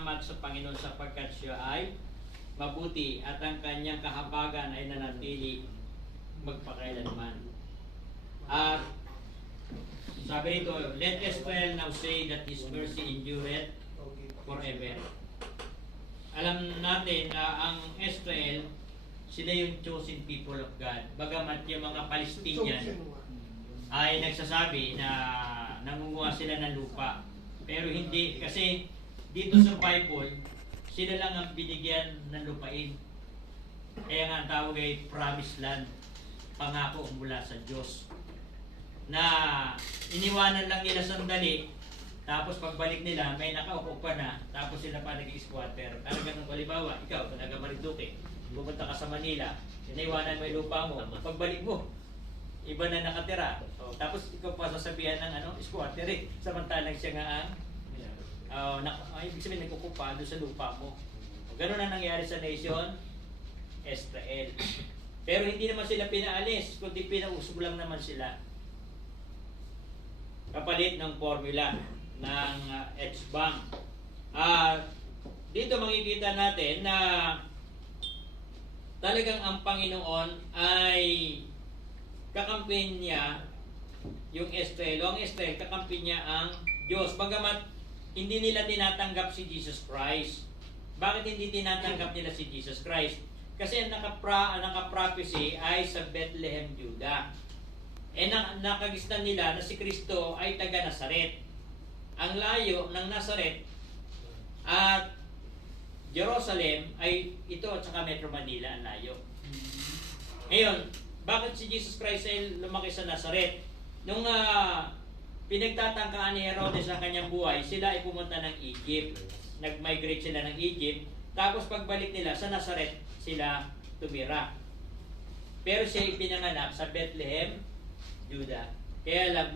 pasasalamat sa Panginoon sapagkat siya ay mabuti at ang kanyang kahabagan ay nanatili magpakailanman. At sabi rito, let Israel now say that His mercy endureth forever. Alam natin na ang Israel, sila yung chosen people of God. Bagamat yung mga Palestinian ay nagsasabi na nangunguha sila ng lupa. Pero hindi, kasi dito sa Bible, sila lang ang binigyan ng lupain. Kaya nga ang tawag ay promised land, pangako mula sa Diyos. Na iniwanan lang nila sandali, tapos pagbalik nila, may nakaupo pa na, tapos sila pa nag-squatter. Talagang halimbawa, ikaw, taga Marinduque, pumunta ka sa Manila, iniwanan mo yung lupa mo, pagbalik mo, iba na nakatira. So, tapos ikaw pa sasabihan ng squatter eh. Samantalang siya nga ang ibig sabihin nagkukupa doon sa lupa mo. O, ganun na nangyari sa nation Israel. Pero hindi naman sila pinaalis, kundi pinausog lang naman sila. Kapalit ng formula ng X-Bank. Dito makikita natin na talagang ang Panginoon ay kakampi niya yung Israel. O ang Israel, kakampi niya ang Diyos. Bagamat hindi nila tinatanggap si Jesus Christ. Bakit hindi tinatanggap nila si Jesus Christ? Kasi ang naka-prophecy ay sa Bethlehem, Judah. Nakagistan nila na si Kristo ay taga Nazaret. Ang layo ng Nazaret at Jerusalem ay ito at saka Metro Manila ang layo. Ngayon, bakit si Jesus Christ ay lumaki sa Nazaret? Nung pinagtatangkaan ni Herodes sa kanyang buhay, sila ay pumunta ng Egypt. Nag-migrate sila ng Egypt. Tapos pagbalik nila sa Nazaret, sila tumira. Pero siya ay pinanganak sa Bethlehem, Judah. Kaya lang,